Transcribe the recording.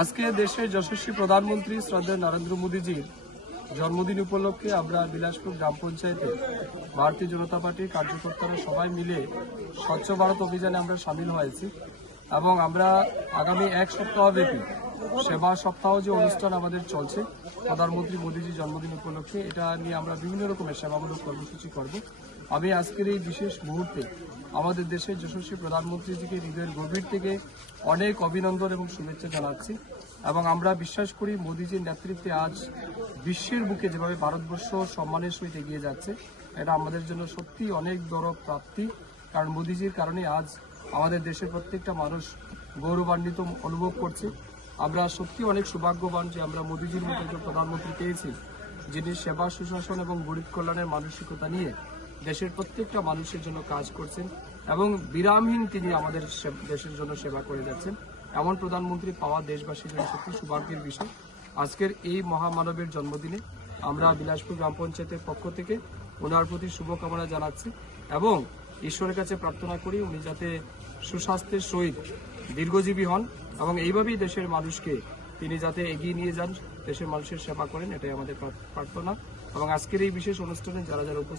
আজকে দেশের যশস্বী প্রধানমন্ত্রী শ্রদ্ধা নরেন্দ্র মোদীজির জন্মদিন উপলক্ষে আমরা বিলাসপুর গ্রাম পঞ্চায়েতে ভারতীয় জনতা পার্টির কার্যকর্তারা সবাই মিলে স্বচ্ছ ভারত অভিযানে আমরা সামিল হয়েছি এবং আমরা আগামী এক সপ্তাহ ব্যাপী সেবা সপ্তাহ যে অনুষ্ঠান আমাদের চলছে, প্রধানমন্ত্রী মোদীজির জন্মদিন উপলক্ষে, এটা নিয়ে আমরা বিভিন্ন রকমের সেবামূলক কর্মসূচি করব। আমি আজকের এই বিশেষ মুহূর্তে আমাদের দেশের যশস্বী প্রধানমন্ত্রীজিকে হৃদয়ের গভীর থেকে অনেক অভিনন্দন এবং শুভেচ্ছা জানাচ্ছি। এবং আমরা বিশ্বাস করি মোদীজির নেতৃত্বে আজ বিশ্বের বুকে যেভাবে ভারতবর্ষ সম্মানের সহিত এগিয়ে যাচ্ছে, এটা আমাদের জন্য সত্যি অনেক বড় প্রাপ্তি। কারণ মোদীজির কারণে আজ আমাদের দেশের প্রত্যেকটা মানুষ গৌরবান্বিত অনুভব করছে। আমরা সত্যি অনেক সৌভাগ্যবান যে আমরা মোদীজির মতো প্রধানমন্ত্রী পেয়েছি, যিনি সেবা, সুশাসন এবং গরিব কল্যাণের মানসিকতা নিয়ে দেশের প্রত্যেকটা মানুষের জন্য কাজ করছেন এবং বিরামহীন তিনি আমাদের দেশের জন্য সেবা করে যাচ্ছেন। এমন প্রধানমন্ত্রী পাওয়া দেশবাসীর জন্য সত্যি সৌভাগ্যের বিষয়। আজকের এই মহামানবের জন্মদিনে আমরা বিলাসপুর গ্রাম পঞ্চায়েতের পক্ষ থেকে ওনার প্রতি শুভকামনা জানাচ্ছি এবং ঈশ্বরের কাছে প্রার্থনা করি উনি যাতে সুস্বাস্থ্যের সহিত দীর্ঘজীবী হন এবং এইভাবেই দেশের মানুষকে তিনি যাতে এগিয়ে নিয়ে যান, দেশের মানুষের সেবা করেন, এটাই আমাদের প্রার্থনা। এবং আজকের এই বিশেষ অনুষ্ঠানে যারা যারা